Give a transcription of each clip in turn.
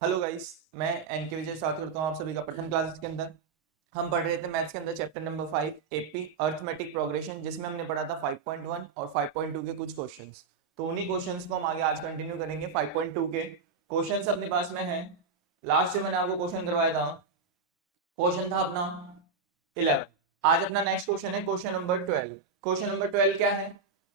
Hello guys, मैं N K विजय स्वागत करता हूँ आप सभी का प्रथम क्लासेस के अंदर। हम पढ़ रहे थे मैथ्स के अंदर chapter number 5 AP arithmetic progression, जिसमें हमने पढ़ा था 5.1 और 5.2 के कुछ क्वेश्चंस। तो उन्हीं क्वेश्चंस को हम आगे आज कंटिन्यू करेंगे। 5.2 के क्वेश्चंस अपने पास में हैं। लास्ट जो मैंने आपको क्वेश्चन करवाया था, क्वेश्चन था अपना 11। आज अपना नेक्स्ट क्वेश्चन है क्वेश्चन नंबर 12। क्वेश्चन नंबर 12 क्या है?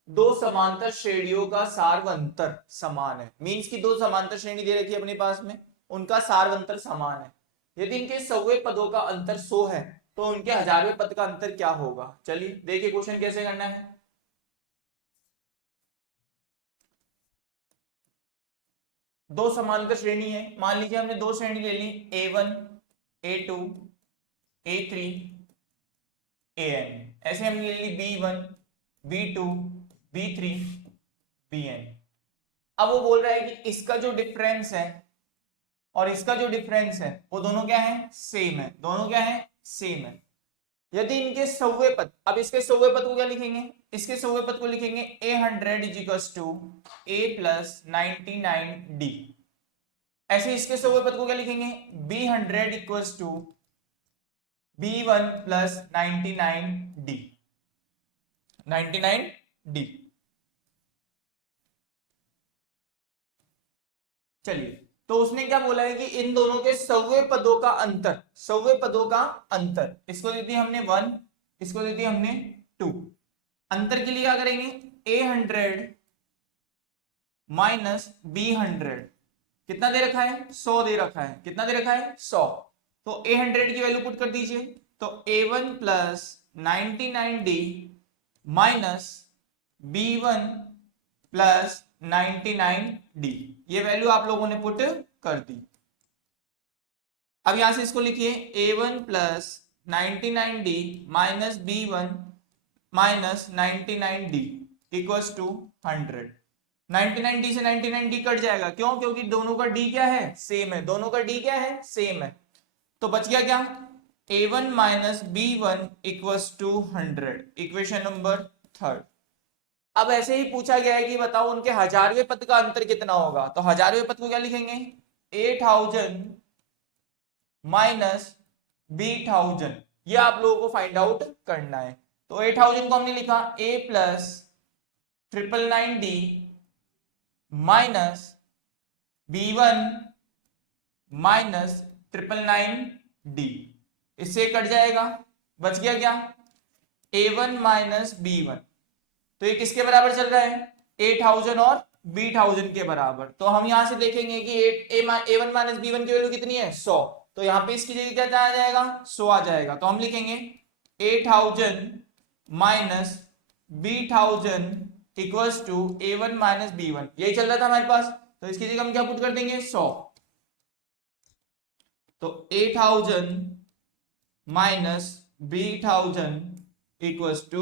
दो समांतर श्रेणियों का सार्वंतर समान है। मींस की दो समांतर श्रेणी दे रखी है अपने पास में, उनका सार्वंतर समान है। यदि इनके 100वें पदों का अंतर 100 है तो उनके 1000वें पद का अंतर क्या होगा? चलिए देखिए क्वेश्चन कैसे करना है। दो समांतर श्रेणी है, मान लीजिए हमने दो श्रेणी ले ली, A1 A2 A3 AN। ऐसे हमने ले ली B1 B2 B3 BN। अब वो बोल रहा है कि इसका जो डिफरेंस है और इसका जो डिफरेंस है वो दोनों क्या है? सेम है। दोनों क्या है? सेम है। यदि इनके 100वें पद, अब इसके 100वें पद को क्या लिखेंगे? इसके 100वें पद को लिखेंगे A100 is equals to A plus 99D। ऐसे इसके 100वें पद को क्या लिखेंगे? B100 equals to B1 plus 99D। 99D। चलिए, तो उसने क्या बोला है कि इन दोनों के 100वें पदों का अंतर, 100वें पदों का अंतर, इसको दे दी हमने 1, इसको दे दी हमने 2। अंतर के लिए क्या करेंगे? A100 माइनस B100 कितना दे रखा है? 100 दे रखा है। कितना दे रखा है? 100। तो A100 की वैल्यू पुट कर दीजिए, तो A1 plus 99D minus B1 plus 99D, ये वैल्यू आप लोगों ने पुट कर दी। अब यहां से इसको लिखिए A1 plus 99D minus B1 minus 99D equals to 100। 99D से 99D कट जाएगा, क्यों? क्योंकि दोनों का D क्या है? सेम है। दोनों का D क्या है? सेम है। तो बच गया क्या? A1 minus B1 equals to 100, equation number 3। अब ऐसे ही पूछा गया है कि बताओ उनके 1000वें पद का अंतर कितना होगा। तो 1000वें पद को क्या लिखेंगे? 8000 माइनस B1000, ये आप लोगों को फाइंड आउट करना है। तो 8000 को हमने लिखा A plus 999D minus B1 minus 999D, इससे कट जाएगा। बच गया क्या? A1 minus B1। तो ये किसके बराबर चल रहा है? 8000 और B1000 के बराबर। तो हम यहां से देखेंगे कि A1 माइनस B1 की वैल्यू कितनी है? 100। तो यहां पे इसकी जगह क्या आ जाएगा? 100 आ जाएगा। तो हम लिखेंगे 8000 minus B1000 equals to A1 minus B1, यही चल रहा था हमारे पास। तो इसकी जगह हम क्या पुट कर देंगे? 100। तो 8000 माइनस B1000 इक्वल्स टू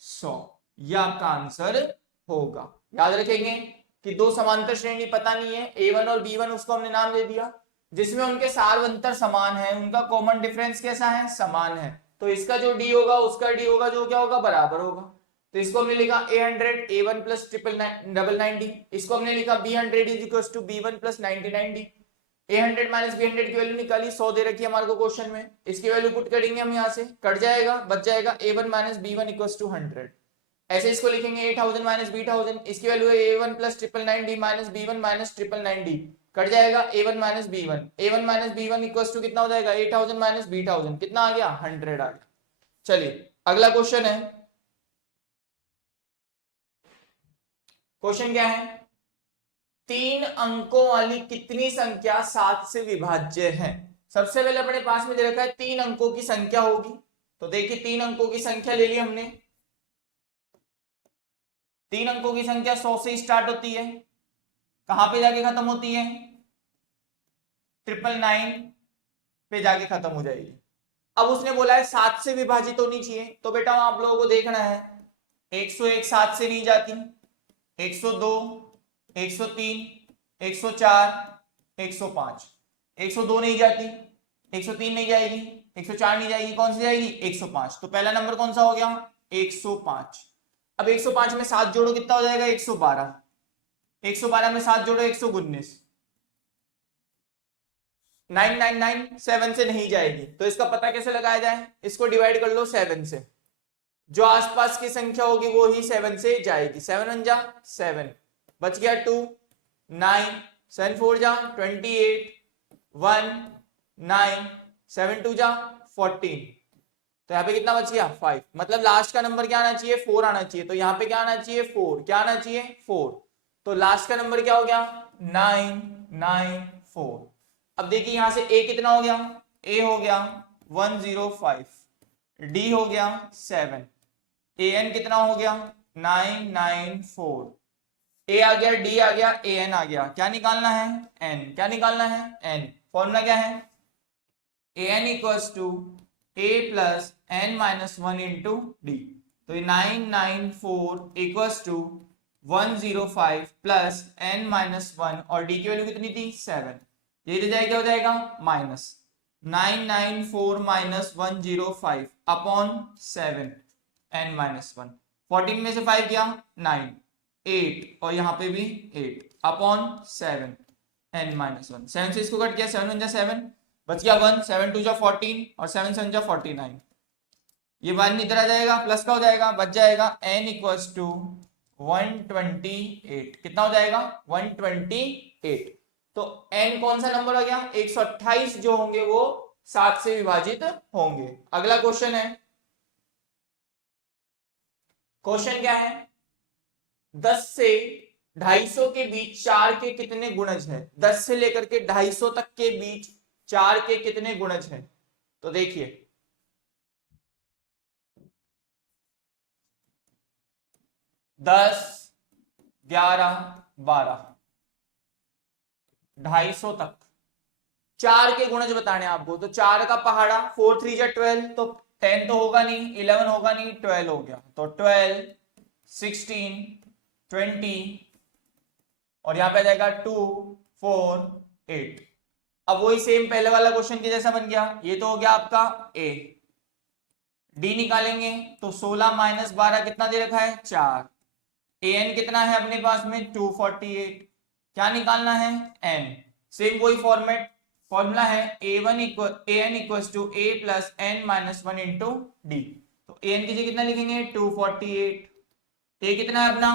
100, यह आपका आंसर होगा। याद रखेंगे कि दो समांतर श्रेणी पता नहीं है, A1 और B1, उसको हमने नाम दे दिया, जिसमें उनके सार्वंतर समान है, उनका कॉमन डिफरेंस कैसा है? समान है। तो इसका जो D होगा उसका D होगा, जो क्या होगा? बराबर होगा। तो इसको हमने लिखा A100 A1 प्लस 999D, इसको हमने लिखा B100 is equal to B1 plus 99D। A100 minus B100 की वैल्यू निकाली, 100 दे रखी है हमारे को क्वेश्चन में, इसकी वैल्यू पुट करेंगे हम, यहां से कट जाएगा, बच जाएगा A1 minus B1 equals to 100। ऐसे इसको लिखेंगे 8000 माइनस B1000, इसकी वैल्यू है A1 plus 999D minus B1 minus 999D, cut जाएगा A1 minus B1। A1 minus B1 equals to कितना हो जाएगा? 8000 माइनस B1000, कितना आ गया? 100 आ गया। चलिए अगला क्वेश्चन है। क्वेश्चन क्या है? 3 अंकों वाली कितनी संख्या 7 से विभाज्य है? सबसे पहले अपने पास में दे रखा है 3 अंकों की संख्या होगी। तो देखिए 3 अंकों की संख्या ले ली हमने। 3 अंकों की संख्या 100 से स्टार्ट होती है, कहां पे जाके खत्म होती है? 999 पे जाके खत्म हो जाएगी। अब उसने बोला है 7 से विभाजित होनी चाहिए, तो बेटा आप लोगों को देखना है 101 7 से नहीं जाती, 102 103 104 105, 102 नहीं जाती, 103 नहीं जाएगी, 104 नहीं जाएगी, कौन सी जाएगी? 105। तो पहला नंबर कौन सा हो गया? 105। अब 105 में 7 जोड़ो, कितना हो जाएगा? 112। 112 में 7 जोड़ो, 119। 999 7 से नहीं जाएगी, तो इसका पता कैसे लगाया जाए, इसको डिवाइड कर लो 7 से, जो आसपास की संख्या होगी वो ही 7 से जाएगी। 7 1 जा 7, बच गया 2, 9, 7 4 जा 28, 1 9, 7 2 जा 14, तो यहाँ पे कितना बच गया 5, मतलब लास्ट का नंबर क्या आना चाहिए 4 आना चाहिए, तो यहाँ पे क्या आना चाहिए 4, क्या आना चाहिए 4, तो लास्ट का नंबर क्या हो गया 994। अब देखिए यहां से a कितना हो गया, a हो गया 105, d हो गया 7, an कितना हो गया 994, a आ गया, d आ गया, an आ गया, क्या निकालना है n, क्या निकालना है n, फॉर्मूला क्या है an equals to a plus n minus 1 into D, तो 994 equals to 105 plus n minus 1 और d की वैल्यू कितनी थी 7, ये ले जाए क्या हो जाएगा minus 994 minus 105 upon 7 n minus 1, 14 में से 5 गया 9, 8 और यहाँ पे भी 8 अपॉन 7 n माइनस 1, 7 से इसको कट किया 7 1 जा 7, बच गया 1, 7 2 जा 14 और 7 7 जा 49, ये 1 इधर आ जाएगा प्लस का हो जाएगा, बच जाएगा n इक्वल्स टू 128, कितना हो जाएगा 128, तो n कौन सा नंबर आ गया 128, जो होंगे वो 7 से विभाजित होंगे। अगला क्वेश्चन है, क्वेश्चन क्या है 10 से 250 के बीच 4 के कितने गुणज है, 10 से लेकर के 250 तक के बीच 4 के कितने गुणज है, तो देखिए 10 11 12 250 तक 4 के गुणज बताने आपको, तो 4 का पहाड़ा 4 3 जा 12, तो 10 तो होगा नहीं, 11 होगा नहीं, 12 हो गया, तो 12 16 20 और यहां पे आ जाएगा 2 4 8। अब वही सेम पहले वाला क्वेश्चन के जैसा बन गया, ये तो हो गया आपका a, d निकालेंगे तो 16 माइनस 12 कितना दे रखा है 4, an कितना है अपने पास में 248, क्या निकालना है n, सेम वही फॉर्मेट, फॉर्मूला है an equals to a plus n minus 1 into D, तो an की जगह कितना लिखेंगे 248, a कितना है अपना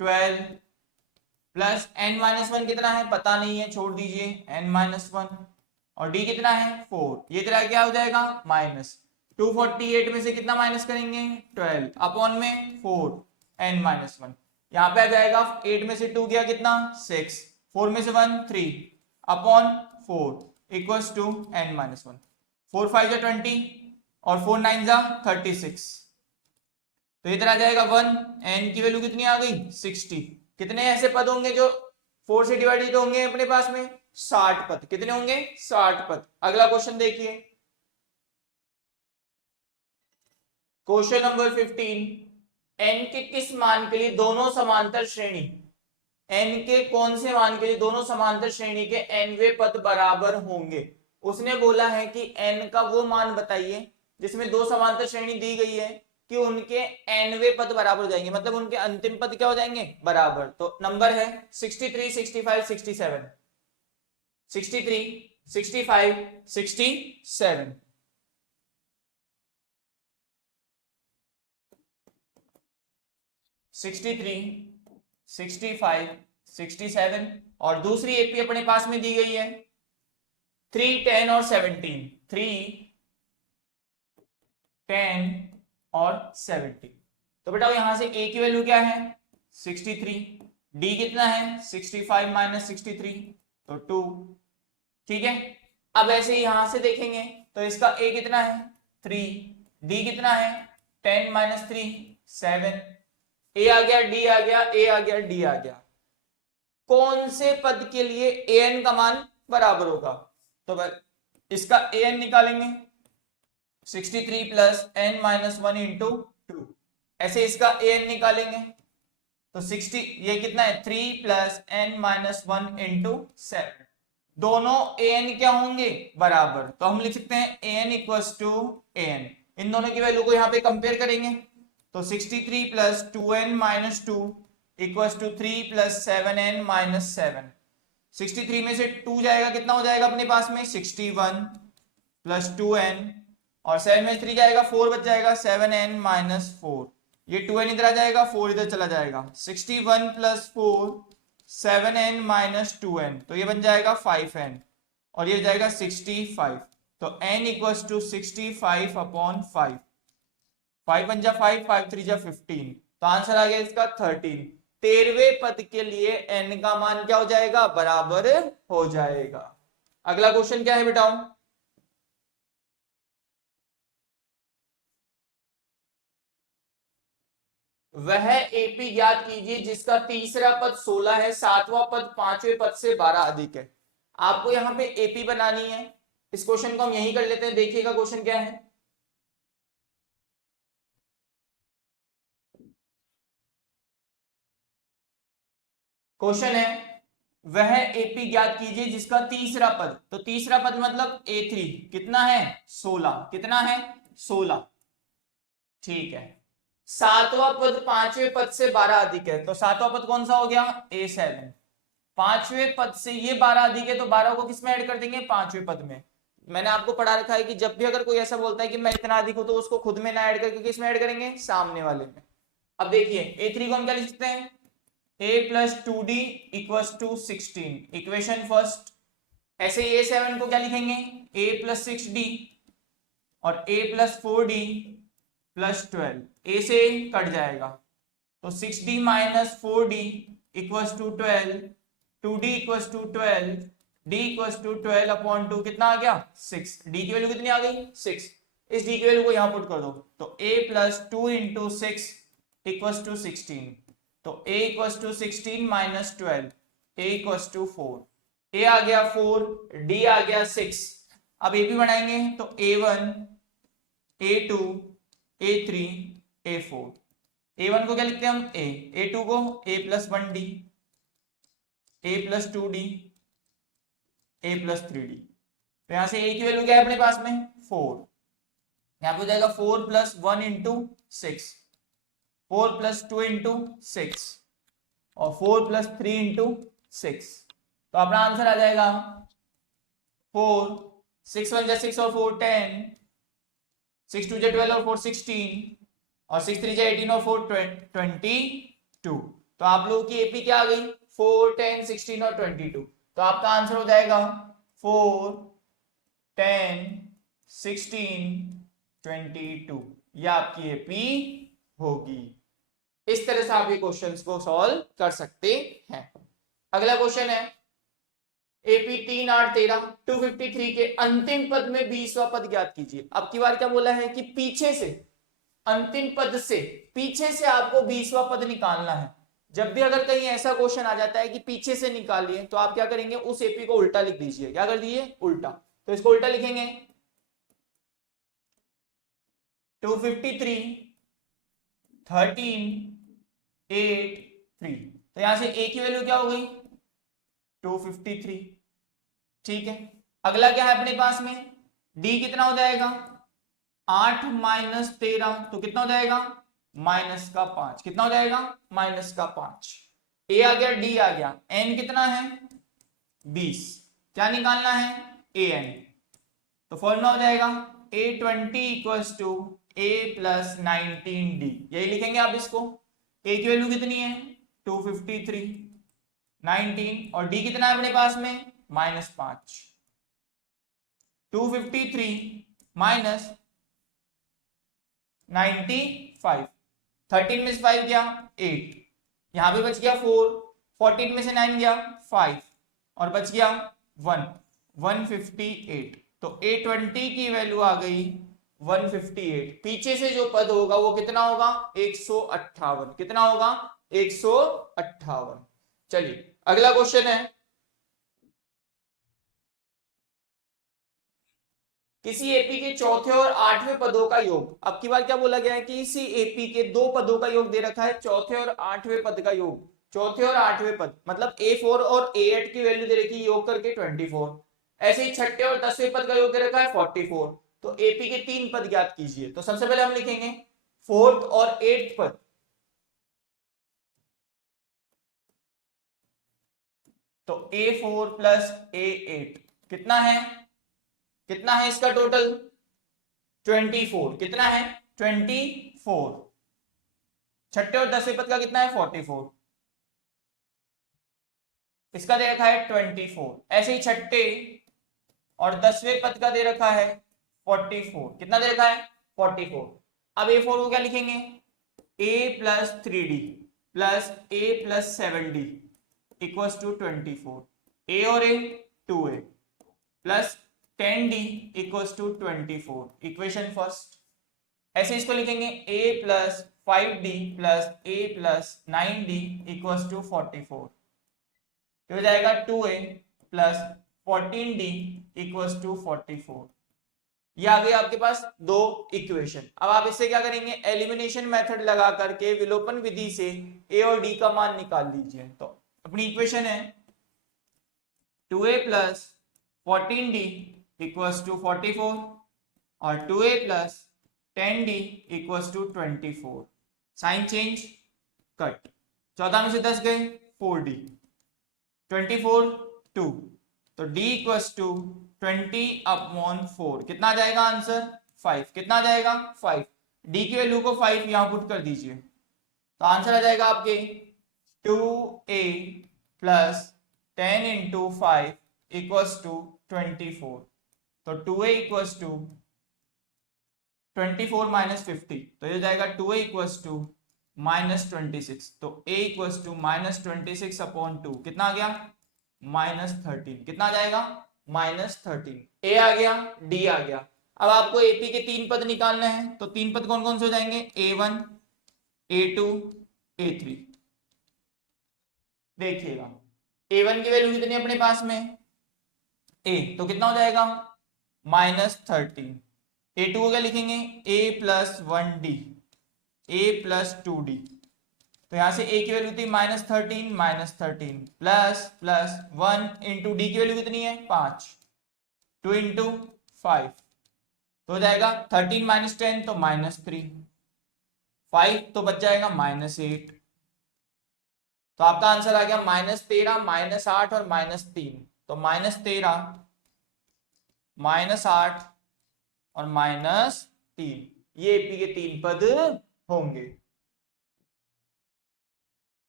12 प्लस n माइनस 1 कितना है पता नहीं है, छोड़ दीजिए n माइनस 1, और d कितना है 4, ये तरह क्या हो जाएगा माइनस 248 में से कितना माइनस करेंगे 12 अपॉन में 4 n माइनस 1, यहाँ पे आ जाएगा 8 में से 2 गया कितना 6, 4 में से 1 3 upon 4 equals to n minus 1, 4 5 जा 20 और 4 9 जा 36, तो इधर आ जाएगा 1, n की वैल्यू कितनी आ गई 60, कितने ऐसे पद होंगे जो 4 से डिवाइडेड होंगे अपने पास में 60 पद, कितने होंगे 60 पद। अगला क्वेश्चन देखिए, क्वेश्चन नंबर 15, n के किस मान के लिए दोनों समांतर श्रेणी, n के कौन से मान के लिए दोनों समांतर श्रेणी के nवे पद बराबर होंगे, उसने बोला है कि n का वो मान बताइए जिसमें दो समांतर श्रेणी दी गई है कि उनके nवे पद बराबर हो जाएंगे, मतलब उनके अंतिम पद क्या हो जाएंगे बराबर, तो नंबर है 63 65 67, 63 65 67, सिक्सटी थ्री 65 67, और दूसरी एक भी अपने पास में दी गई है 3 10 और 17, 3 10 और 17, तो बेटा यहां से a की वैल्यू क्या है 63, d कितना है 65 माइनस 63 तो 2, ठीक है। अब ऐसे ही यहां से देखेंगे तो इसका a कितना है 3, d कितना है 10 माइनस 3 7, a आ गया d आ गया a आ गया d आ गया, कौन से पद के लिए an का मान बराबर होगा, तो इसका an निकालेंगे 63 प्लस n माइनस 1 इंटू 2, ऐसे इसका an निकालेंगे तो 60, ये कितना है 3 प्लस n माइनस 1 इंटू 7, दोनों an क्या होंगे बराबर, तो हम लिख सकते हैं an इक्वल्स टू an, इन दोनों की वैल्यू को यहाँ पे कंपेयर करेंगे तो 63 plus 2n minus 2 equals to 3 plus 7n minus 7, 63 में से 2 जाएगा, कितना हो जाएगा अपने पास में 61 प्लस 2n, और 7 में 3 जाएगा 4 बच जाएगा 7n माइनस 4, ये 2n इधर आ जाएगा 4 इधर चला जाएगा, 61 प्लस 4 7n माइनस 2n, तो ये बन जाएगा 5n, और ये जाएगा 65, तो n इक्वल्स टू 65 अपॉन 5, 5 1 जा 5, 5 3 जा 15, तो आंसर आ गया इसका 13। 13वें पद के लिए n का मान क्या हो जाएगा, बराबर हो जाएगा। अगला क्वेश्चन क्या है बेटाओ, वह एपी ज्ञात कीजिए जिसका तीसरा पद 16 है, सातवां पद पांचवें पद से 12 अधिक है। आपको यहां पे एपी बनानी है, इस क्वेश्चन को हम यही कर लेते हैं। देखिएगा क्वेश्चन क्या है, क्वेश्चन है वह एपी ज्ञात कीजिए जिसका तीसरा पद, तो तीसरा पद मतलब A3 कितना है 16, कितना है 16, ठीक है। सातवां पद पांचवें पद से 12 अधिक है, तो सातवां पद कौन सा हो गया A7, पांचवें पद से ये 12 अधिक है, तो 12 को किस में ऐड कर देंगे, पांचवें पद में। मैंने आपको पढ़ा रखा है कि जब भी अगर कोई ऐसा बोलता है कि मैं इतना अधिक हूं, तो उसको खुद में ना ऐड करके किस में ऐड करेंगे, सामने वाले में। अब देखिए A3 को हम क्या लिख सकते हैं, a plus 2d equals to 16, equation first. ऐसे A7 को क्या लिखेंगे, a प्लस 6d और a plus 4d plus 12, a से कट जाएगा, तो 6d minus 4d equals to 12, 2d equals to 12, d equals to 12 upon 2, कितना आ गया 6, d की वैल्यू कितनी आ गई 6, इस d की वैल्यू को यहां पुट कर दो, तो a plus 2 into 6 equals to 16, तो a equals to 16 minus 12, a equals to 4, a आ गया 4, d आ गया 6। अब a भी बनाएंगे, तो a1 a2 a3 a4, a1 को क्या लिखते हैं हम a, a2 को a plus 1d, a plus 2d, a plus 3d, तो यहां से a की वैल्यू क्या है अपने पास में 4, यहां पे हो जाएगा 4 प्लस 1 इंटू 6, 4 प्लस 2 इंटू 6 और 4 प्लस 3 इंटू 6, तो अपना आंसर आ जाएगा 4, 6 1 जा 6 और 4 10, 6 2 जा 12 और 4 16, और 6 3 जा 18 और 4 22, तो आप लोगों की एपी क्या आ गई 4 10 16 और 22, तो आपका आंसर हो जाएगा 4 10 16 22, ये आपकी एपी होगी। इस तरह से आप ये क्वेश्चंस को सॉल्व कर सकते हैं। अगला क्वेश्चन है एपी 3 8 13 253 के अंतिम पद में 20वां पद ज्ञात कीजिए। अब की बार क्या बोला है कि पीछे से, अंतिम पद से पीछे से आपको 20वां पद निकालना है। जब भी अगर कहीं ऐसा क्वेश्चन आ जाता है कि पीछे से निकालिए, तो आप क्या करेंगे, उस एपी को उल्टा लिख दीजिए। क्या कर दीजिए, उल्टा, तो इसको उल्टा लिखेंगे 253 13 8 3, तो यहां से a की वैल्यू क्या हो गई 253, ठीक है। अगला क्या है अपने पास में, d कितना हो जाएगा 8 माइनस 13, तो कितना हो जाएगा माइनस का 5, कितना हो जाएगा माइनस का 5, a आ गया d आ गया, n कितना है 20, क्या निकालना है an, तो फॉर्मूला हो जाएगा a20 equals to a plus 19d, यही लिखेंगे आप इसको। a की वैल्यू कितनी है 253, 19 और d कितना है अपने पास में माइनस 5, 253 माइनस 95, 13 में से 5 गया 8, यहां पे बच गया 4, 14 में से 9 गया 5 और बच गया 1, 158, तो a20 की वैल्यू आ गई 158। पीछे से जो पद होगा वो कितना होगा 158, कितना होगा 158। चलिए अगला क्वेश्चन है, किसी एपी के चौथे और आठवें पदों का योग। अब की बार क्या बोला गया है कि इसी एपी के दो पदों का योग दे रखा है, चौथे और आठवें पद का योग, चौथे और आठवें पद मतलब A4 और A8 की वैल्यू दे रखी योग करके 24, ऐसे ही छठे और 10वें पद का योग दे रखा है 44, तो एपी के 3 पद ज्ञात कीजिए। तो सबसे पहले हम लिखेंगे 4th और 8th पद, तो A4 प्लस A8 कितना है, कितना है इसका टोटल 24, कितना है 24, छठे और दसवें पद का कितना है 44, इसका दे रखा है 24, ऐसे ही छठे और दसवें पद का दे रखा है 44, कितना दे रखा है 44। अब A4 को क्या लिखेंगे, A plus 3D plus A plus 7D equals to 24, A और A 2A plus 10D equals to 24, equation first. ऐसे इसको लिखेंगे A plus 5D plus A plus 9D equals to 44, हो जाएगा 2A plus 14D equals to 44। ये आ गई आपके पास दो इक्वेशन। अब आप इससे क्या करेंगे, एलिमिनेशन मेथड लगा करके विलोपन विधि से A और D का मान निकाल लीजिए। तो अपनी इक्वेशन है 2A plus 14D equals to 44 और 2A plus 10D equals to 24, sign change cut, 14 में से 10 गए 4D, 24 2, तो D इक्वल्स टू 20/4, कितना आ जाएगा आंसर 5, कितना आ जाएगा 5, D की वैल्यू को 5 यहां पुट कर दीजिए, तो आंसर आ जाएगा आपके 2A plus 10 into 5 equals to 24, तो 2A इक्वल्स टू 24 माइनस 50, तो ये जाएगा 2A इक्वल्स टू -26, तो A इक्वल्स टू -26/2, कितना आ गया -13, कितना आ जाएगा -13, A आ गया D आ गया। अब आपको AP के तीन पद निकालने हैं, तो तीन पद कौन कौन से हो जाएंगे, A1 A2 A3। देखिएगा A1 की वैल्यू कितनी अपने पास में A, तो कितना हो जाएगा -13, A2 को क्या लिखेंगे A plus 1D A plus 2D, तो यहां से A की वैल्यू थी -13 प्लस प्लस 1 इंटू D की वैल्यू कितनी है 5, 2 इंटू 5, तो हो जाएगा 13 माइनस 10 तो -3, 5 तो बच जाएगा -8, तो आपका आंसर आ गया -13 -8 और -3, तो -13 -8 और -3, ये AP के तीन पद होंगे।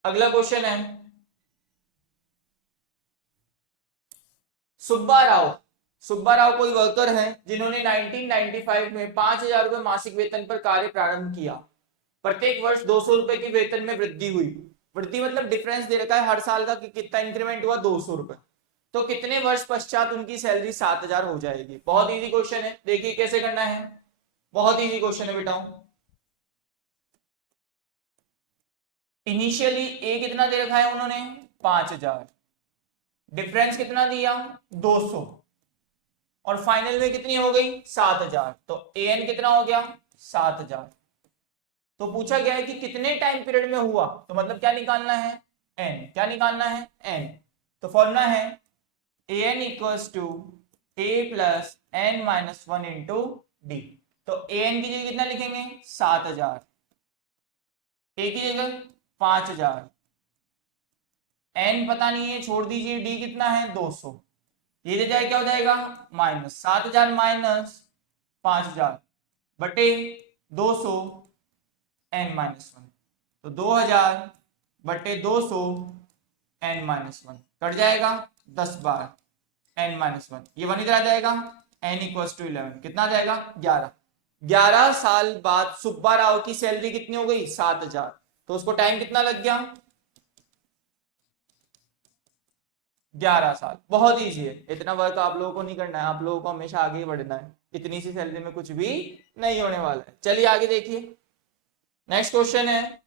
अगला क्वेश्चन है सुब्बा राव कोई वर्कर है जिन्होंने 1995 में 5,000 रुपए मासिक वेतन पर कार्य प्रारंभ किया। प्रत्येक वर्ष 200 रुपए की वेतन में वृद्धि हुई। वृद्धि मतलब डिफरेंस दे रखा है हर साल का कि कितना इंक्रीमेंट हुआ 200 रुपए, तो कितने वर्ष पश्चात उनकी सैलरी 7,000 हो जाएगी। बहुत इजी क्वेश्चन है, देखिए कैसे करना है, बहुत इजी क्वेश्चन है बेटा। इनिशियली ए कितना दे रखा है उन्होंने 5,000, डिफरेंस कितना दिया 200 और फाइनल में कितनी हो गई 7,000, तो एन कितना हो गया 7,000। तो पूछा गया है कि कितने टाइम पीरियड में हुआ, तो मतलब क्या निकालना है एन, क्या निकालना है एन, तो फॉर्मूला है an equals to a plus n minus 1 into D. तो an की जगह कितना लिखेंगे 7,000, a की जगह 5,000, n पता नहीं है छोड़ दीजिए, d कितना है 200, ये दे जाए क्या हो जाएगा -7,000 माइनस 5,000 बटे 200 n माइनस 1, तो 2,000 बटे 200 n माइनस 1 कट जाएगा 10 बार n माइनस 1, ये 1 इधर आ जाएगा, n इक्वल्स टू 11, कितना आ जाएगा 11। 11 साल बाद सुब्बा राव की सैलरी कितनी हो गई 7,000, तो उसको टाइम कितना लग गया 11 साल। बहुत इजी है, इतना वर्क आप लोगों को नहीं करना है, आप लोगों को हमेशा आगे ही बढ़ना है, इतनी सी सैलरी में कुछ भी नहीं होने वाला है। चलिए आगे देखिए, नेक्स्ट क्वेश्चन है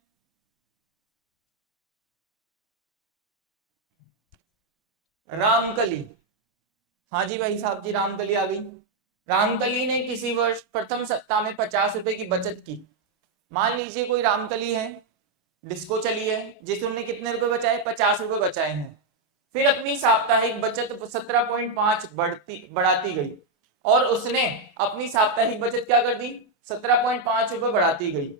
रामकली। हाँ जी भाई साहब जी, रामकली आ गई। रामकली ने किसी वर्ष प्रथम सप्ताह में 50 रुपए की बचत की। मान लीजिए कोई रामकली है, डिस्को चली है, जिसने कितने रुपए बचाए 50 रुपए बचाए हैं, फिर अपनी साप्ताहिक बचत 17.5 बढ़ाती गई और उसने अपनी साप्ताहिक बचत क्या कर दी 17.5 रुपए बढ़ाती गई।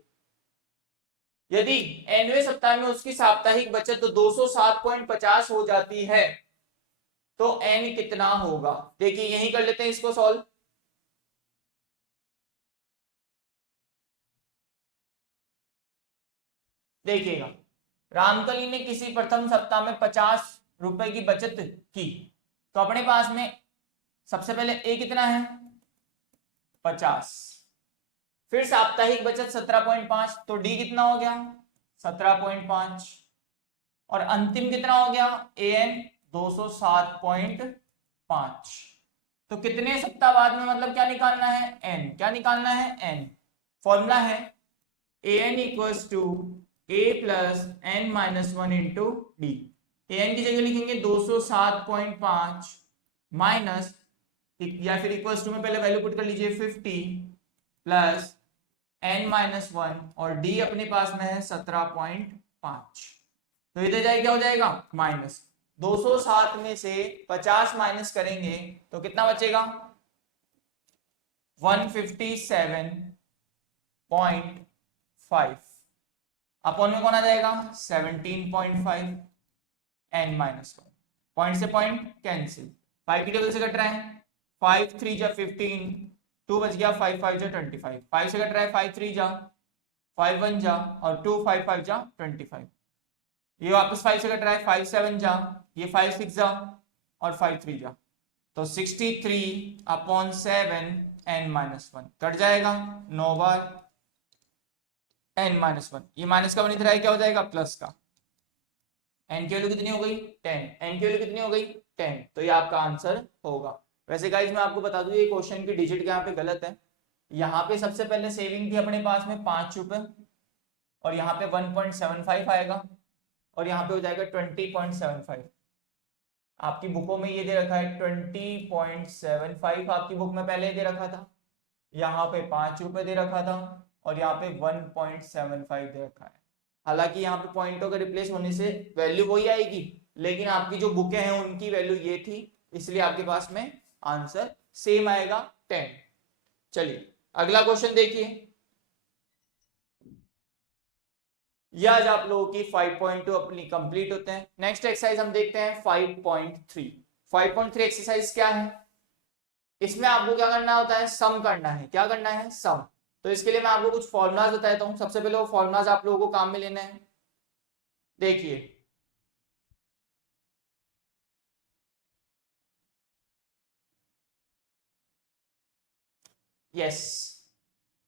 यदि 9वें सप्ताह में उसकी साप्ताहिक बचत 207.50 हो जाती है तो n कितना होगा। देखिए यही कर लेते हैं इसको सॉल्व। देखिएगा, रामकली ने किसी प्रथम सप्ताह में 50 रुपए की बचत की, तो अपने पास में सबसे पहले ए कितना है 50, फिर साप्ताहिक बचत 17.5, तो डी कितना हो गया 17.5, और अंतिम कितना हो गया ए एन 207.5। तो कितने सप्ताह बाद में, मतलब क्या निकालना है एन, क्या निकालना है एन। फॉर्मूला है a n equals to A plus n minus one into d. A n की जगह लिखेंगे 207.5 माइनस, या फिर इक्वल्स टू में पहले वैल्यू पुट कर लीजिए 50 प्लस n माइनस वन, और d अपने पास में है 17.5। तो इधर जाए क्या हो जाएगा माइनस 207 में से 50 माइनस करेंगे तो कितना बचेगा 157.5, अपॉन में कौन आ जाएगा 17.5, n माइनस वन, पॉइंट से पॉइंट कैंसिल, 5 की टेबल से कट रहा है 5 3 जा 15, 2 बच गया 5 5 जा 25, 5 से कट रहा है 5 3 जा 5 1 जा, और 2 5 5 जा 25, ये वापस 5 से कट रहा है 5 7 जा, ये 5 6 जा और 5 3 जा, तो 63/7 n माइनस वन कट जाएगा 9 बार n माइनस वन, ये माइनस का वन इधर आया क्या हो जाएगा प्लस का, n की वैल्यू कितनी हो गई 10, n की वैल्यू कितनी हो गई 10, तो ये आपका आंसर होगा। वैसे गाइस मैं आपको बता दूं ये क्वेश्चन की डिजिट यहाँ पे गलत है, यहाँ पे सबसे पहले सेविंग थी अपने पास में 5 रुपए, और यहाँ पे 1.75 आएगा, और यहाँ पे हो जाएगा 20.75। आपकी बुकों में ये दे रखा है 20.75, आपकी बुक में पहले दे रखा था, यहाँ पे 5 रुपए दे रखा था, और यहाँ पे 1.75 दे रखा है। हालांकि यहाँ पे पॉइंटों के रिप्लेस होने से वैल्यू वही आएगी, लेकिन आपकी जो बुकें हैं उनकी वैल्यू ये थी, इसलिए आपके पास में आंसर सेम आएगा 10। चलिए अगला क्वेश्चन देखिए, ये आज आप लोगों की 5.2 अपनी कंप्लीट होते हैं। नेक्स्ट एक्सरसाइज हम देखते हैं 5.3। 5.3 एक्सरसाइज क्या है, इसमें आपको क्या करना होता है सम करना है, क्या करना है सम। तो इसके लिए मैं आपको कुछ फॉर्मुलाज बताता हूं, सबसे पहले वो फॉर्मुलाज आप लोगों को काम में लेने हैं। देखिए यस,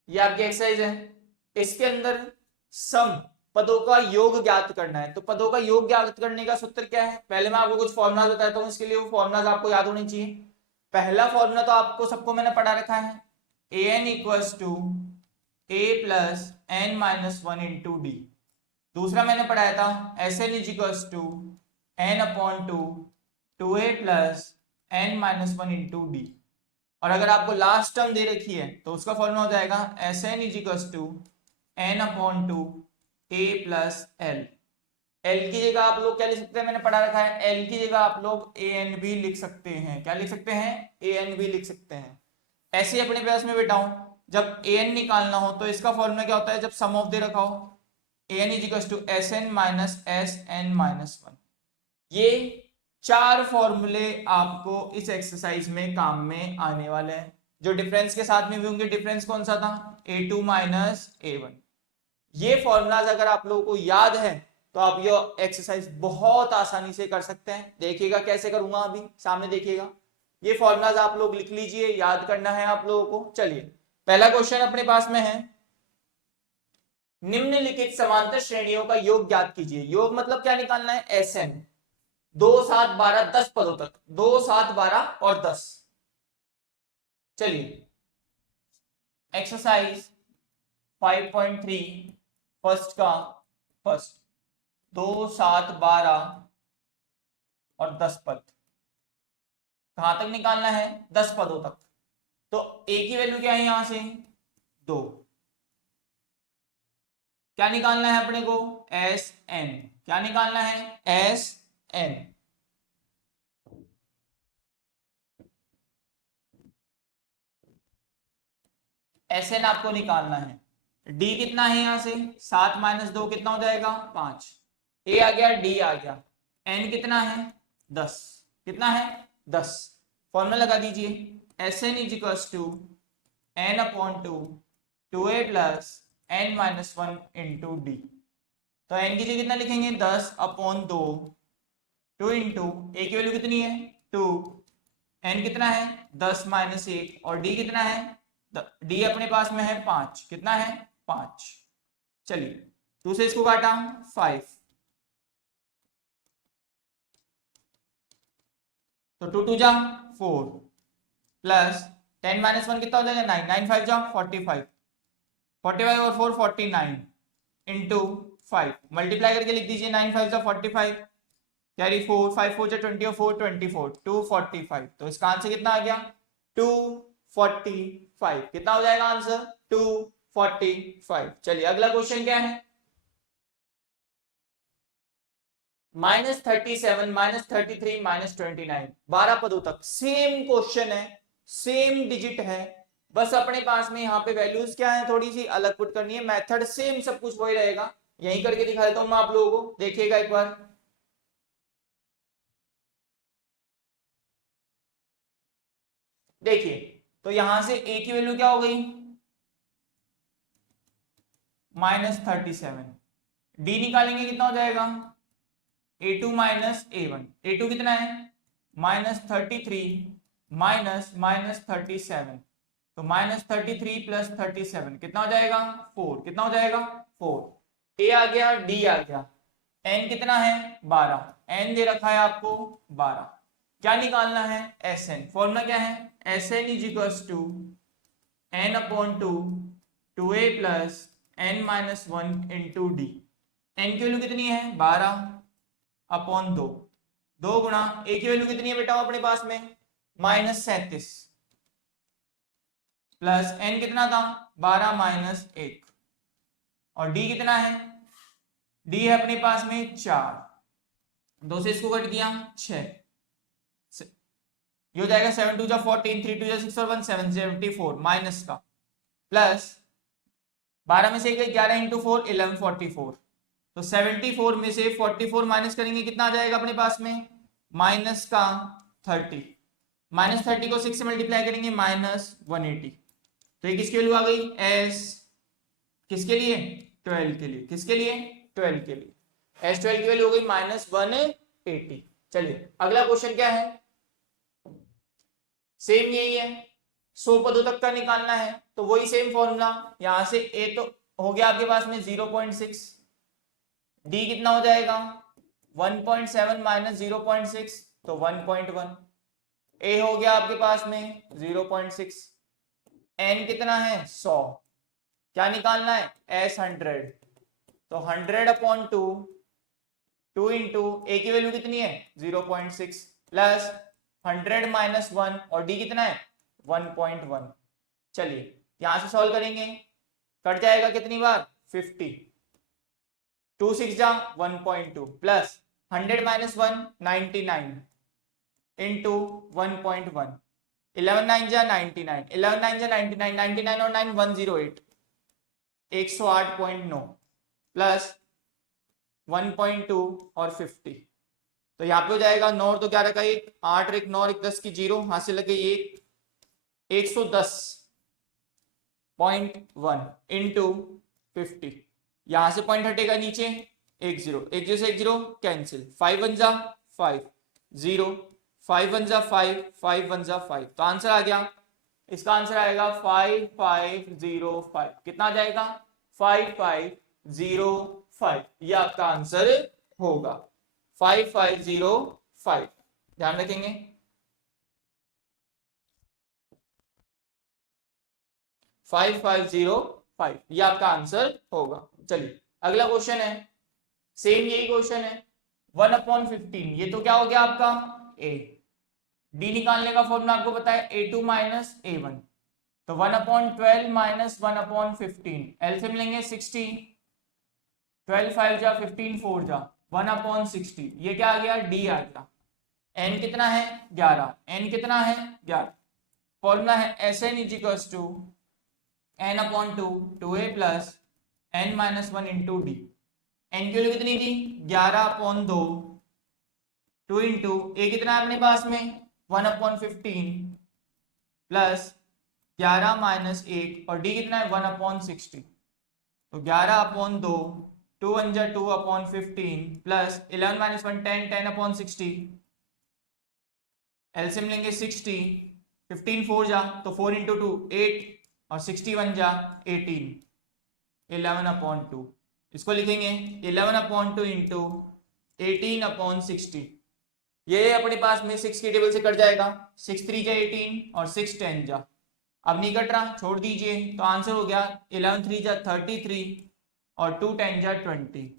ये आपकी एक्सरसाइज है, इसके अंदर सम पदों का योग ज्ञात करना है। तो पदों का योग ज्ञात करने का सूत्र क्या है, पहले मैं आपको कुछ फॉर्मुला बताता हूं, इसके लिए वो फॉर्मुलाज आपको याद होने चाहिए। पहला फॉर्मूला तो आपको सबको मैंने पढ़ा रखा है, a n equals to A plus n minus one into d. दूसरा मैंने पढ़ाया था s N is equals to N upon two A plus n minus one into d. और अगर आपको लास्ट टर्म दे रखी है तो उसका फॉर्मूला हो जाएगा S N is equals to N upon two A plus L. L की जगह आप लोग क्या लिख सकते हैं, मैंने पढ़ा रखा है एल की जगह आप लोग ए एन भी लिख सकते हैं, क्या लिख सकते हैं ए एन भी लिख सकते हैं। ऐसे ही अपने पास में बेटा हूं, जब ए एन निकालना हो तो इसका फॉर्मूला क्या होता है, जब सम ऑफ दे रखा हो a n is equal to s n minus s n minus one. ये 4 फॉर्मूले आपको इस एक्सरसाइज में काम में आने वाले हैं, जो डिफरेंस के साथ में भी होंगे। डिफरेंस कौन सा था a2 माइनस a1। ये फॉर्मूलाज अगर आप लोगों को याद है तो आप ये एक्सरसाइज बहुत आसानी से कर सकते हैं। देखिएगा कैसे करूंगा, अभी सामने देखिएगा, ये फॉर्मूलाज आप लोग लिख लीजिए, याद करना है आप लोगों को। चलिए पहला क्वेश्चन अपने पास में है, निम्नलिखित समांतर श्रेणियों का योग ज्ञात कीजिए। योग मतलब क्या निकालना है एस एन, 2 7 12 10 पदों तक, 2 7 12 और 10। चलिए एक्सरसाइज 5.3 फर्स्ट का फर्स्ट, 2 7 12 और 10 पद, कहां तक निकालना है 10 पदों तक। तो ए की वैल्यू क्या है यहां से 2, क्या निकालना है अपने को एस एन, क्या निकालना है एस एन। एस एन आपको निकालना है, डी कितना है यहां से 7 माइनस 2 कितना हो जाएगा 5, ए आ गया डी आ गया, एन कितना है 10, कितना है 10। फॉर्मूला लगा दीजिए, Sn is equals to n upon 2 2a plus n minus 1 into D. तो n की जगह कितना लिखेंगे 10 अपॉन 2 2 इंटू ए की वैल्यू कितनी है 2, n कितना है 10 माइनस 1 और d कितना है d अपने पास में है 5, कितना है 5। चलिए 2 से इसको काटा 5, तो 2 2 जा 4 प्लस 10 माइनस 1 कितना हो जाएगा 9, 9 5 जा 45, 45 और 4 49 इंटू 5 मल्टीप्लाई करके लिख दीजिए 9 5 जा 45 कैरी 4 5 4 जा 20 और 4 24 245। तो इसका आंसर कितना आ गया 245। कितना हो जाएगा आंसर 245। चलिए अगला क्वेश्चन क्या है -37 -33 -29 12 पदों तक सेम क्वेश्चन है, सेम डिजिट है, बस अपने पास में यहाँ पे वैल्यूज क्या है थोड़ी सी अलग पुट करनी है, मेथड सेम सब कुछ वही रहेगा। यही करके दिखा देता हूं मैं आप लोगों को, देखिएगा एक बार। देखिए तो यहां से a की वैल्यू क्या हो गई -37, d निकालेंगे कितना हो जाएगा a2 माइनस a1, a2 कितना है -33 माइनस -37, तो -33 प्लस 37 कितना हो जाएगा 4, कितना हो जाएगा 4। a आ गया d आ गया, n कितना है 12, n दे रखा है आपको 12। क्या निकालना है Sn, फॉर्मूला क्या है Sn is equals to n upon 2 2a plus n minus 1 into D. n की वैल्यू कितनी है 12 अपॉन 2, 2 गुणा a की वैल्यू कितनी है बेटा अपने पास में -37 प्लस n कितना था 12 माइनस 1 और d कितना है d है अपने पास में 4, 2 से इसको कट किया 6, ये हो जाएगा 7 2 जा 14 3 2 जा 6 और 1 7 74 माइनस का प्लस 12 में से 11 इंटू 4 1144, तो 74 में से 44 माइनस करेंगे कितना आ जाएगा अपने पास में माइनस का 30, माइनस 30 को 6 से मल्टीप्लाई करेंगे -180। तो ये किसकी वैल्यू आ गई s किसके लिए 12 के लिए, किसके लिए 12 के लिए, s12 की वैल्यू हो गई -180। चलिए अगला क्वेश्चन क्या है, सेम यही है 100 पदों तक का निकालना है, तो वही सेम फॉर्मूला, यहां से a तो हो गया आपके पास में 0.6, d कितना हो जाएगा 1.7 माइनस 0.6 तो 1.1, a हो गया आपके पास में 0.6, n कितना है 100, क्या निकालना है s 100, तो 100 अपॉन 2 2 इंटू a की वैल्यू कितनी है 0.6 प्लस 100 माइनस 1 और d कितना है 1.1। चलिए यहां से सॉल्व करेंगे, कट जाएगा कितनी बार 50, 2 6 जा 1.2 प्लस 100 माइनस 1 99 इंटू 1.1, 11 9 जा 99, 11 9 जा 99, 99 और 9 108 108.9 प्लस 1.2 और 50, तो यहाँ पे हो जाएगा 9 तो क्या रखा 1 8 और 1 9 और 1 10 की 0, हाथ से लगे 110.1 इंटू 50, यहां से पॉइंट हटेगा नीचे 1 0, 1 0 से 1 0 कैंसिल, 5 1 जा 5 0, 5 1 जा 5 5 1 जा 5, तो आंसर आ गया, इसका आंसर आएगा 5505। कितना आ जाएगा 5505, ये आपका आंसर होगा 5505, ध्यान रखेंगे। फाइव ये आपका आंसर होगा। चलिए अगला क्वेश्चन है, सेम यही क्वेश्चन है 1/15, ये तो क्या हो गया आपका a, d निकालने का फॉर्मूला आपको पता है a2 माइनस a1, तो 1/12 माइनस 1/15, एलसीएम लेंगे 60, 12 5 जा 15 4 जा 1/60, ये क्या आ गया d आ गया, n कितना है 11, n कितना है 11, फॉर्मूला है Sn is equals to n/2 2a plus n minus 1 into D. n की वैल्यू कितनी थी 11/2, 2 इंटू ए कितना है अपने पास में 1/15 प्लस 11 माइनस 8 और डी कितना है 1/60 तो 11/2 2 1 जा 2/15 प्लस 11 माइनस 1 10 10/60 एलसीएम लेंगे 60 15 4 जा तो 4 इंटू 2 8 और 61 जा 18 11/2 इसको लिखेंगे 11/2 इंटू 18/60 ये अपने पास में 6 की टेबल से कट जाएगा 6 3 जा 18 और 6 10 जा अब नहीं कट रहा छोड़ दीजिए तो आंसर हो गया 11 3 जा 33 और 2 10 जा 20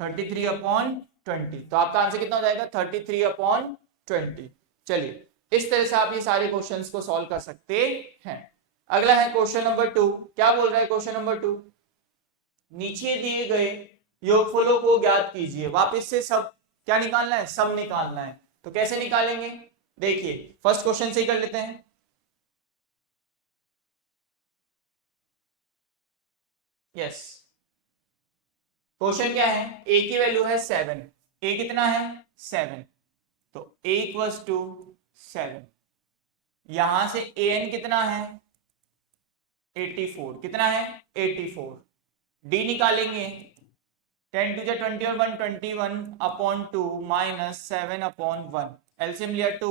33/20 तो आपका आंसर कितना हो जाएगा 33/20। चलिए इस तरह से आप ये सारे क्वेश्चंस को सॉल्व कर सकते हैं। अगला है क्वेश्चन नंबर 2। क्या बोल रहा है क्वेश्चन नंबर 2? नीचे दिए गए योगफलों को ज्ञात कीजिए। वापस से सब क्या निकालना है? सब निकालना है। तो कैसे निकालेंगे? देखिए फर्स्ट क्वेश्चन से ही कर लेते हैं। यस क्वेश्चन क्या है? a की वैल्यू है 7। a कितना है? 7। तो a इक्वल्स टू 7। यहां से an कितना है? 84। कितना है? 84। d निकालेंगे 10 टू जा 20 और 1 21/2 माइनस 7/1 एलसीएम लिया 2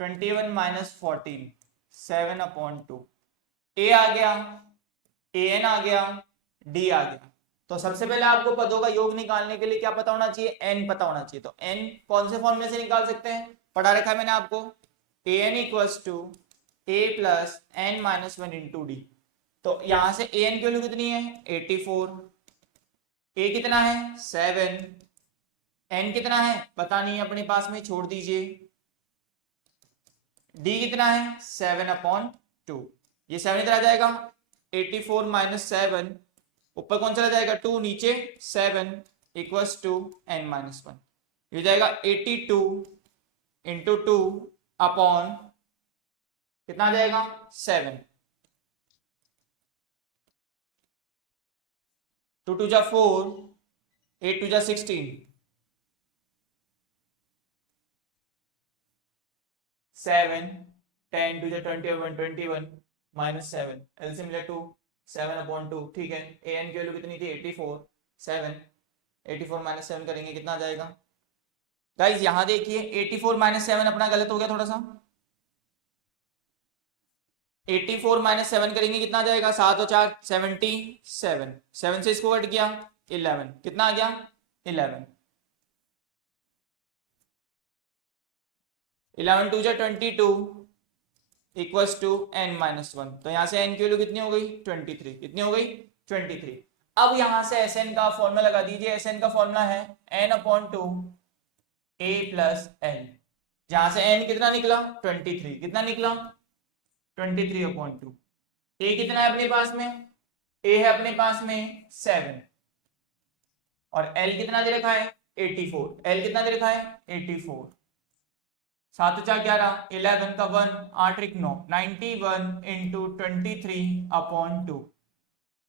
21 माइनस 14 7/2 a आ गया an आ गया d आ गया। तो सबसे पहले आपको पदों का योग निकालने के लिए क्या पता होना चाहिए? n पता होना चाहिए। तो n कौन से फॉर्मूले से निकाल सकते हैं? पढ़ा रखा है मैंने आपको an equals to a plus n minus 1 into D. तो यहां से an की वैल्यू कितनी है? 84। a कितना है? 7। n कितना है? पता नहीं अपने पास में, छोड़ दीजिए। d कितना है? 7/2। ये 7 इधर आ जाएगा 84 माइनस 7 ऊपर कौन चला जाएगा? 2 नीचे 7 इक्वल्स टू n माइनस 1। ये जाएगा 82 इंटू 2 अपॉन कितना आ जाएगा? 7। 2 2 जा 4 8 2 जा 16 7 10 2 जा 20 और 1 21 माइनस 7 एलसीएम ले 2 7/2। ठीक है an की वैल्यू कितनी थी? 84। 7 84 माइनस 7 करेंगे कितना आ जाएगा? गाइस यहां देखिए 84 माइनस 7 अपना गलत हो गया थोड़ा सा। 84 माइनस 7 करेंगे कितना आ जाएगा? 7 और 4 77 7 से इसको कट गया 11 कितना आ गया? 11 11 2 जा 22 इक्वल्स टू n माइनस 1। तो यहां से n की वैल्यू कितनी हो गई? 23। कितनी हो गई? 23। अब यहां से Sn का फॉर्मूला लगा दीजिए। Sn का फॉर्मूला है n/2 a प्लस n। जहां से n कितना निकला? 23। कितना निकला? 23/2। a कितना है अपने पास में? a है अपने पास में 7 और l कितना दे रखा है? 84। l कितना दे रखा है? 84। 7 4 11 11 का 1 8 1 9 91 इंटू 23/2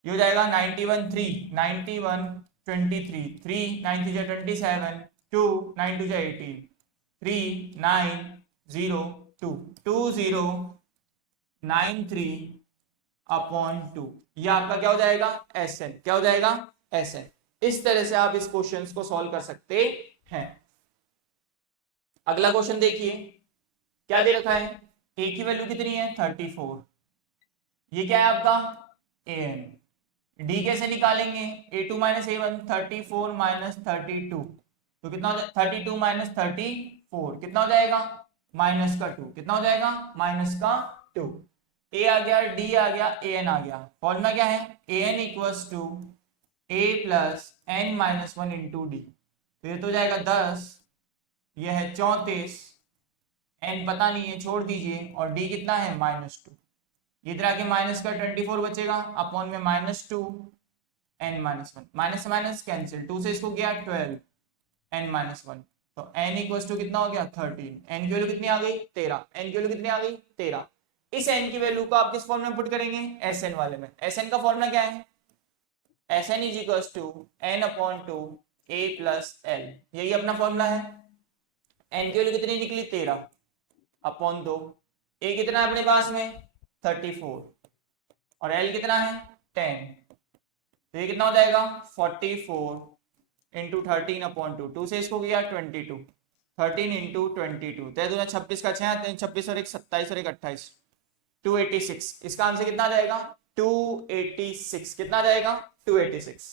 ये हो जाएगा 91 3 91 23 3 9 3 27 2 9 2 18 3 9 0 2 2093/2 ये आपका क्या हो जाएगा? Sn। क्या हो जाएगा? Sn। इस तरह से आप इस क्वेश्चन को सॉल्व कर सकते हैं। अगला क्वेश्चन देखिए क्या दे रखा है? a की वैल्यू कितनी है? 34। ये क्या है आपका? an। d कैसे निकालेंगे? a2 माइनस a1 34 माइनस 32 तो कितना हो जाएगा? 32 माइनस 34 कितना हो जाएगा? माइनस का 2 कितना हो जाएगा? माइनस का 2। a आ गया d आ गया an आ गया। फॉर्मूला क्या है? an equals to a plus n minus 1 into D. तो ये तो हो जाएगा 10 ये है 34 n पता नहीं है छोड़ दीजिए और d कितना है? -2। इधर आके माइनस का 24 बचेगा अपॉन में -2 n minus 1 minus minus cancel 2 से इसको गया 12 n माइनस 1 तो n इक्वल्स टू कितना हो गया? 13। n की वैल्यू कितनी आ गई? 13। n की वैल्यू कितनी आ गई? 13। इस n की वैल्यू को आप किस फॉर्म में पुट करेंगे? Sn वाले में। Sn का फॉर्मूला क्या है? Sn is equals to n/2 a plus l। यही अपना फॉर्मूला है। एन की वैल्यू कितनी निकली 13 अपॉन 2, ए कितना है अपने पास में 34 और एल कितना है 10, तो ये कितना हो जाएगा 44 इंटू 13 अपॉन 2, 2 से इसको किया 22, 13 इंटू 22, 26 का 6, 26 और एक 27 और एक 28, 286। इसका आंसर कितना आ जाएगा 286, कितना आ जाएगा 286।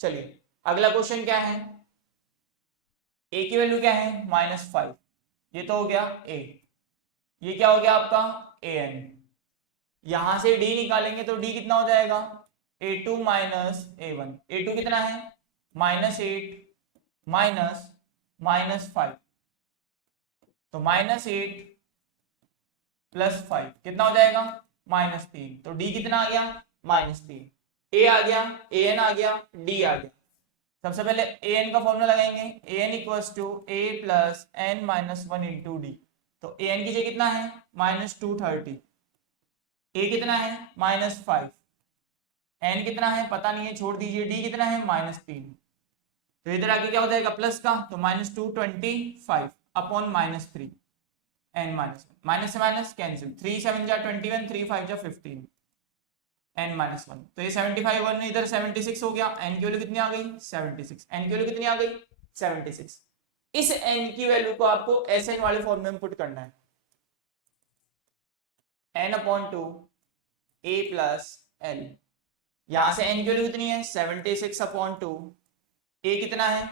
चलिए अगला क्वेश्चन क्या है, ए की वैल्यू क्या है -5, ये तो हो गया ए, ये क्या हो गया आपका ए एन, यहां से डी निकालेंगे तो डी कितना हो जाएगा a2 माइनस a1, a2 कितना है -8 -5, तो -8 प्लस 5 कितना हो जाएगा -3, तो डी कितना आ गया -3, ए आ गया, ए एन आ गया, डी आ गया। सबसे पहले ए एन का फॉर्मूला लगाएंगे, a n equals to A plus n minus 1 into D, तो ए एन की जगह कितना है -230, ए कितना है -5, एन कितना है पता नहीं है छोड़ दीजिए, डी कितना है -3, तो इधर आके क्या हो जाएगा प्लस का, तो -225 अपॉन -3 एन माइनस से माइनस कैंसिल, 3 7 जा 21, 3 5 जा 15 एन -1, तो ये 75 वन इधर 76 हो गया, एन की वैल्यू कितनी आ गई 76, एन की वैल्यू कितनी आ गई 76। इस एन की वैल्यू को आपको एस एन वाले फॉर्म में पुट करना है, एन अपॉन 2 ए प्लस एल, यहां से एन की वैल्यू कितनी है 76 अपॉन 2, ए कितना है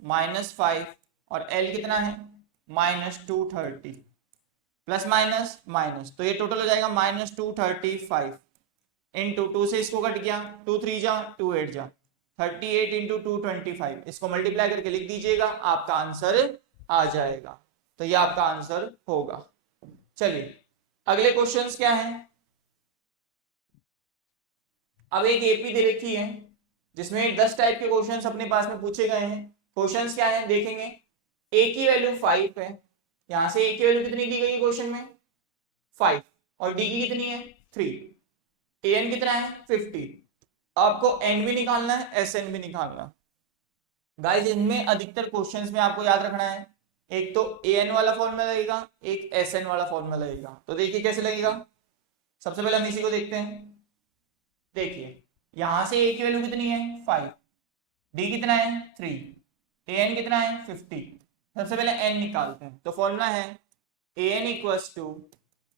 -5 और एल कितना है -230, प्लस माइनस माइनस, तो ये टोटल हो जाएगा -235 इंटू 2 से इसको कट गया, 2 3 जा 2 8 जा 38 इंटू 225, इसको मल्टीप्लाई करके लिख दीजिएगा, आपका आंसर आ जाएगा, तो ये आपका आंसर होगा। चलिए अगले क्वेश्चंस क्या है, अब एक एपी दे रखी है जिसमें 10 टाइप के क्वेश्चंस अपने पास में पूछे गए हैं। क्वेश्चंस क्या है देखेंगे, ए की वैल्यू 5 है, यहां से ए की वैल्यू कितनी दी गई है क्वेश्चन में 5 और डी की कितनी है 3, ए एन कितना है 50, आपको एन भी निकालना है एस एन भी निकालना है। गाइस इनमें अधिकतर क्वेश्चंस में आपको याद रखना है, एक तो ए एन वाला फॉर्मूला लगेगा, एक एस एन वाला फॉर्मूला लगेगा, तो देखिए कैसे लगेगा। सबसे पहले हम इसी को देखते हैं, देखिए यहां से ए की वैल्यू कितनी है 5, डी कितना है 3, ए एन कितना है 50, सबसे पहले एन निकालते हैं, तो फॉर्मूला है a n equals to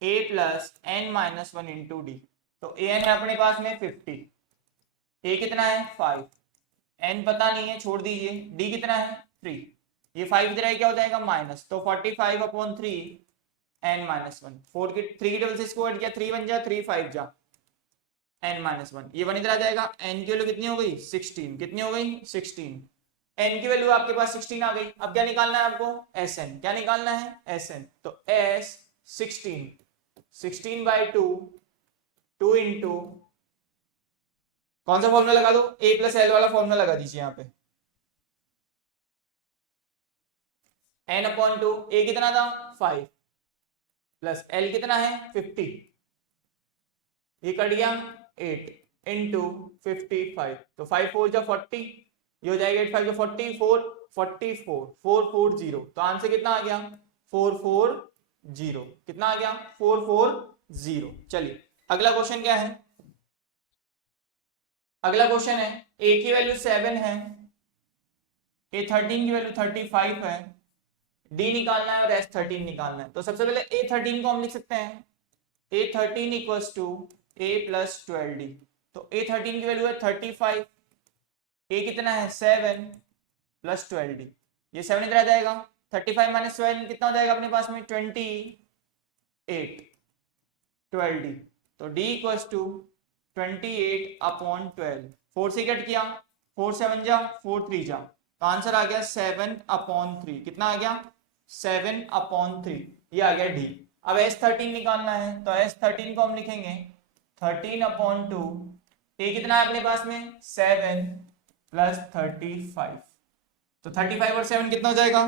A plus n minus 1 into D, तो ए एन है अपने पास में 50, ए कितना है 5, एन पता नहीं है छोड़ दीजिए, डी कितना है 3, ये 5 इधर क्या हो जाएगा माइनस, तो 45 अपॉन 3 एन माइनस 1, 4 की 3 की डबल से इसको हट गया, 3 1 जा 3 5 जा एन माइनस 1, ये 1 इधर आ जाएगा, एन की वैल्यू कितनी हो गई 16, कितनी हो गई 16, एन की वैल्यू आपके पास 16 आ गई। अब क्या निकालना है आपको एस एन, क्या निकालना है एस एन, तो एस 16 बाई 2 2 इंटू कौन सा फॉर्मूला लगा दो, ए प्लस एल वाला फॉर्मूला लगा दीजिए यहाँ पे, एन अपॉन 2, ए कितना था 5 प्लस एल कितना है 50, ये कट गया 8 इंटू 55, तो 5 4 जा 40, ये हो जाएगा 8 5 जा 44 44 440, तो आंसर कितना आ गया 440, कितना आ गया 440। चलिए अगला क्वेश्चन क्या है, अगला क्वेश्चन है ए की वैल्यू 7 है, ए 13 की वैल्यू 35 है, डी निकालना है और एस 13 निकालना है, तो सबसे पहले ए 13 को हम लिख सकते हैं, A 13 equals to A plus 12 D, तो ए 13 की वैल्यू है 35, ए कितना है 7 प्लस 12 डी, ये 7 इधर आ जाएगा, 35 माइनस 7 कितना हो जाएगा अपने पास में 28 12 डी, तो डी इक्वल्स टू 28 अपॉन 12, 4 से कट किया, 4 7 जा 4 3 जा, तो आंसर आ गया 7 अपॉन 3, कितना आ गया 7 अपॉन 3, ये आ गया डी। अब S13 निकालना है, तो S13 को हम लिखेंगे 13 अपॉन 2, ए कितना है अपने पास में 7 प्लस 35, तो 35 और 7 कितना हो जाएगा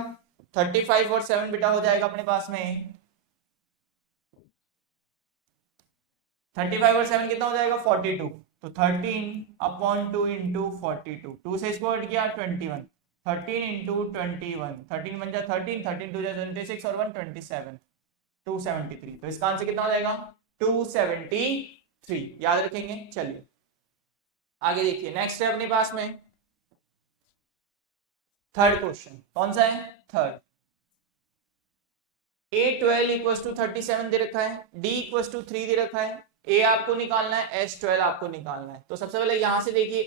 35 और 7 बेटा हो जाएगा अपने पास में 35 और 7 कितना हो जाएगा 42, तो 13 अपॉन 2 इंटू 42, 2 से इसको हट गया 21, 13 इंटू 21, 13 बन जाए 13, 13 टू 26 और 1 27, 273। तो इसका आंसर कितना हो जाएगा 273, याद रखेंगे। चलिए आगे देखिए, नेक्स्ट है अपने पास में थर्ड क्वेश्चन। कौन सा है? थर्ड। A12 इक्वल टू 37 दे रखा है, D इक्वल टू 3 दे रखा है, A आपको निकालना है, S12 आपको निकालना है। तो सबसे पहले यहां से देखिए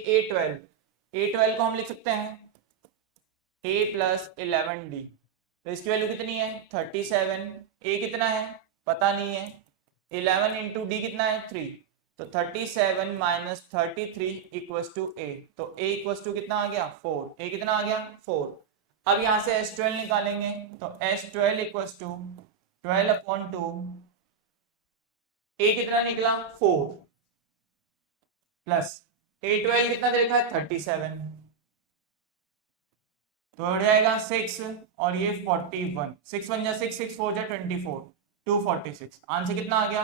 A12 को हम लिख सकते हैं A प्लस 11D। तो इसकी वैल्यू कितनी है 37, A कितना है पता नहीं है, 11 इंटू डी कितना है 3, तो 37 माइनस 33 इक्वल टू A। तो A इक्वल टू कितना आ गया 4, A कितना आ गया 4। अब यहां से S12 निकालेंगे, तो S12 equal to 12 upon 2, A कितना निकला 4 प्लस A12 कितना दे रखा है 37, तो हो जाएगा 6 और ये 41, 6 बन जा 6, 6 4 जा 24, 246। आंसर कितना आ गया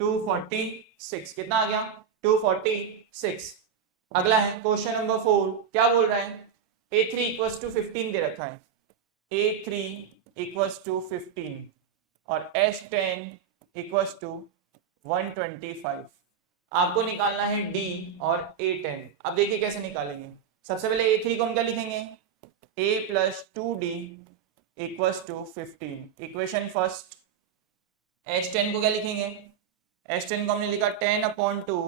246। कितना आ गया 246। अगला है क्वेश्चन नंबर 4। क्या बोल रहा है A3 इक्वल्स टू 15 दे रखा है, A3 इक्वल्स टू 15 और S10 इक्वल्स टू 125। आपको निकालना है D और A10। अब देखिए कैसे निकालेंगे। सबसे पहले A3 को हम क्या लिखेंगे A plus 2D equals to 15, equation first. S10 को क्या लिखेंगे, S10 को हमने लिखा 10 upon 2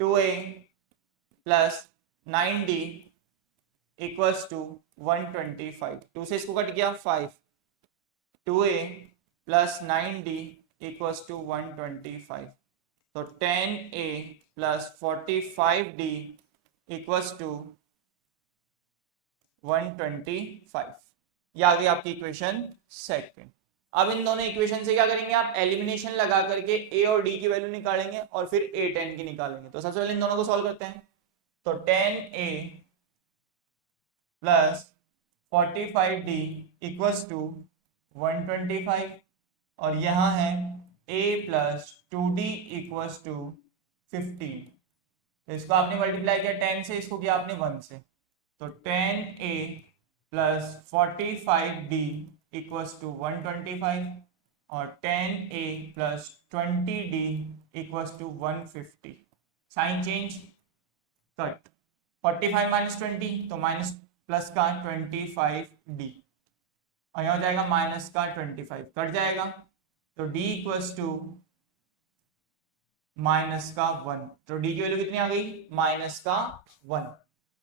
2A plus 9D equals to 125। 2 से इसको कट गया 5, 2A plus 9D equals to 125। तो 10A plus 45D equals to 125। ये आ गई आपकी इक्वेशन सेकंड। अब इन दोनों इक्वेशन से क्या करेंगे आप एलिमिनेशन लगा करके A और D की वैल्यू निकालेंगे और फिर A10 की निकालेंगे। तो सबसे पहले इन दोनों को सॉल्व करते हैं। तो 10A plus 45D equals to 125 और यहां है A plus 2D equals to 15। तो इसको आपने मल्टीप्लाई किया 10 से, इसको किया आपने 1 से, तो 10A plus 45D equals to 125 और 10A plus 20D equals to 150। Sign change, cut, 45 minus 20 तो माइनस प्लस का 25D और यहां हो जाएगा माइनस का 25, कट जाएगा तो D इक्वल्स टू माइनस का 1। तो D की वैल्यू कितनी आ गई माइनस का 1।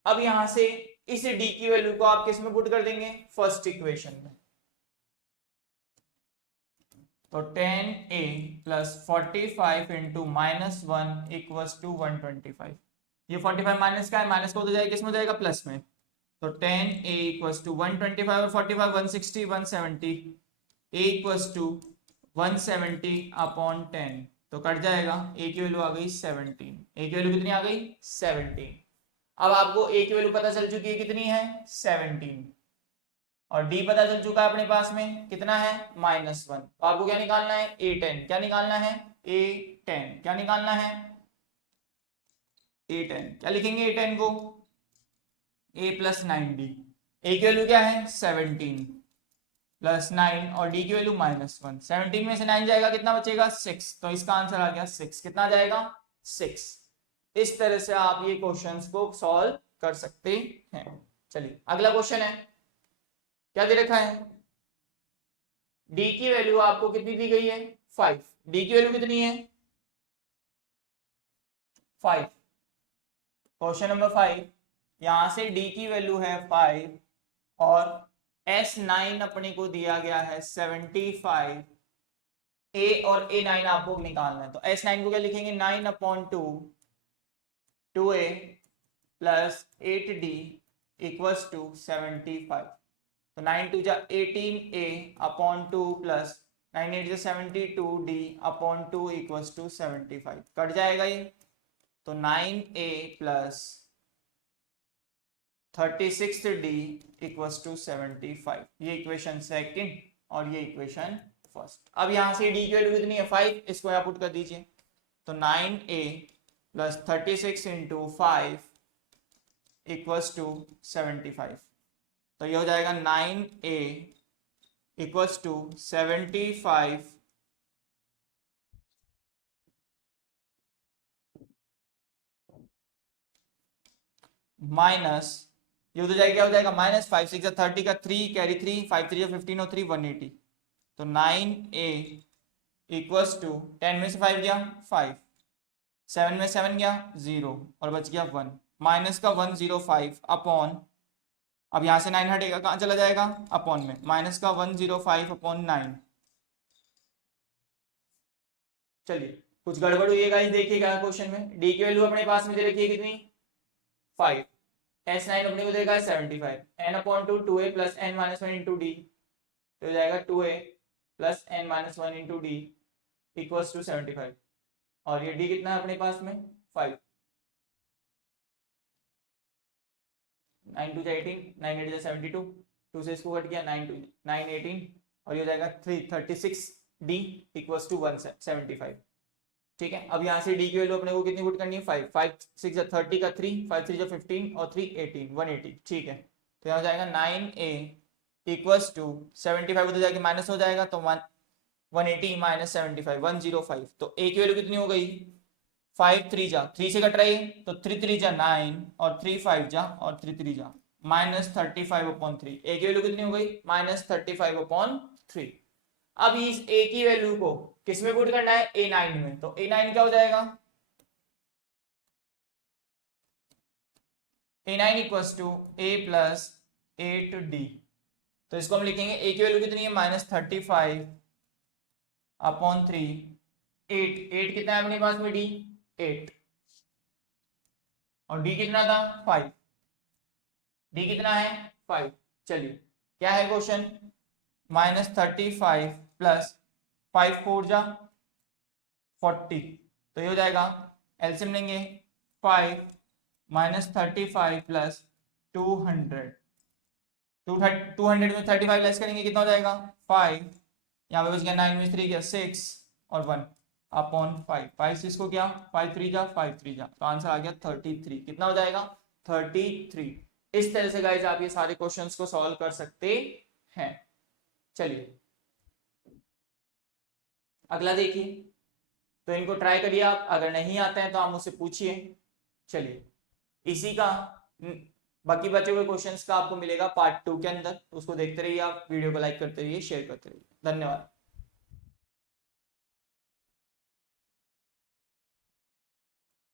अब यहां से इस D की वैल्यू को आप किस में पुट कर देंगे फर्स्ट इक्वेशन में। तो 10A plus 45 into minus 1 equals to 125। ये 45 माइनस का है, माइनस को हो जाएगा किस में हो जाएगा प्लस में। तो 10A इक्वल्स टू 125 और 45 160 170, A इक्वल्स टू 170 अपॉन 10, तो कट जाएगा। A की वैल्यू आ गई 17। A की वैल्यू कितनी आ गई 17। अब आपको A की वैल्यू पता चल चुकी है कितनी है 17 और D पता चल चुका है अपने पास में कितना है -1। तो आपको क्या निकालना है A10। क्या निकालना है A10, क्या निकालना है A10। क्या लिखेंगे A10 को A प्लस 9D। A की वैल्यू क्या है 17 प्लस 9 और D की वैल्यू -1। 17 में से 9 जाएगा कितना बचेगा 6, तो इसका आंसर आ गया 6। कितना आ जाएगा 6। इस तरह से आप ये क्वेश्चंस को सॉल्व कर सकते हैं। चलिए अगला क्वेश्चन है। क्या दे रखा है D की वैल्यू आपको कितनी दी गई है 5। D की वैल्यू कितनी है 5। क्वेश्चन नंबर 5, यहां से D की वैल्यू है 5 और S9 अपने को दिया गया है 75। A और A9 आपको निकालना है। तो S9 को क्या लिखेंगे 9 upon 2 2A plus 8D equals to 75। तो 9 2 जा 18A अपॉन 2 प्लस 9 8 जा 72D upon 2 equals to 75, cut जाएगा ये। तो 9A plus 36D equals to 75। ये इक्वेशन सेकंड और ये इक्वेशन फर्स्ट। अब यहां से D की वैल्यू कितनी है 5, इसको यहाँ पुट कर दीजिए। तो 9A plus 36 into 5 equals to 75। तो ये हो जाएगा 9a इक्वल्स टू 75 माइनस, ये हो जाएगा, क्या हो जाएगा, माइनस 5 6 30 का 3 कैरी 3 5 3 15 और 3 180। तो 9a इक्वल्स टू 10 में से 5 गया 5, 7 में 7 गया 0 और बच गया 1, माइनस का 105 अपॉन, अब यहां से 9 हटेगा, कहां चला जाएगा, अपॉन में, माइनस का 105 अपॉन 9। चलिए कुछ गड़बड़ हुई है गाइस, देखिएगा क्वेश्चन में डी की वैल्यू अपने पास में दे रखी है कितनी, 5, S9 अपने को देगा 75, n upon 2 2a plus n minus 1 into D, तो हो जाएगा 2a plus n minus 1 into D equals to 75, और ये d कितना है अपने पास में 5, 9 2 18 9 8 72, 2 से इसको कट गया 9 2 9 18 और ये हो जाएगा 336 d इक्वल्स टू 175। ठीक है, अब यहाँ से d की वैल्यू अपने को कितनी पुट करनी है, 5 5 6 30 का 3 5 3 15 और 3 18 180। ठीक है, तो यहाँ हो जाएगा 9a इक्वल्स टू 75 हो जाएगा, माइनस हो जाएगा तो 180 माइनस 75 105। तो a की वैल्यू कितनी हो गई, 5 3 जा 3 से कट रही है तो 3 3 जा 9 और 3 5 जा और 3 3 जा माइनस 35 अपॉन 3। a की वैल्यू कितनी हो गई, माइनस 35 अपॉन 3। अब इस a की वैल्यू को किस में पुट करना है, a9 में, तो a9 क्या हो जाएगा, a9 equals to a plus 8d। तो इसको हम लिखेंगे a की वैल्यू कितनी है, माइनस 35 अपॉन 3, 8 कितना है अपने पास में, d 8 और d कितना था 5, d कितना है 5। चलिए क्या है क्वेश्चन, माइनस 35 प्लस 5 4 जा 40, तो ये हो जाएगा, एलसीएम लेंगे 5 माइनस 35 प्लस 200, 200 में 35 लेस करेंगे कितना हो जाएगा 5, यहाँ पे बच गया 9 में 3 गया 6 और 1 अपॉन 5, 5 से इसको क्या 5 3 जा 5 3 जा, तो आंसर आ गया 33। कितना हो जाएगा 33। इस तरह से गाइस आप ये सारे क्वेश्चंस को सॉल्व कर सकते हैं। चलिए अगला देखिए, तो इनको ट्राई करिए आप, अगर नहीं आता है तो आप मुझसे पूछिए। चलिए इसी का बाकी बचे हुए क्वेश्चंस का आपको मिलेगा पार्ट 2 के अंदर, उसको देखते रहिए आप, वीडियो को लाइक करते रहिए, शेयर करते रहिए। धन्यवाद।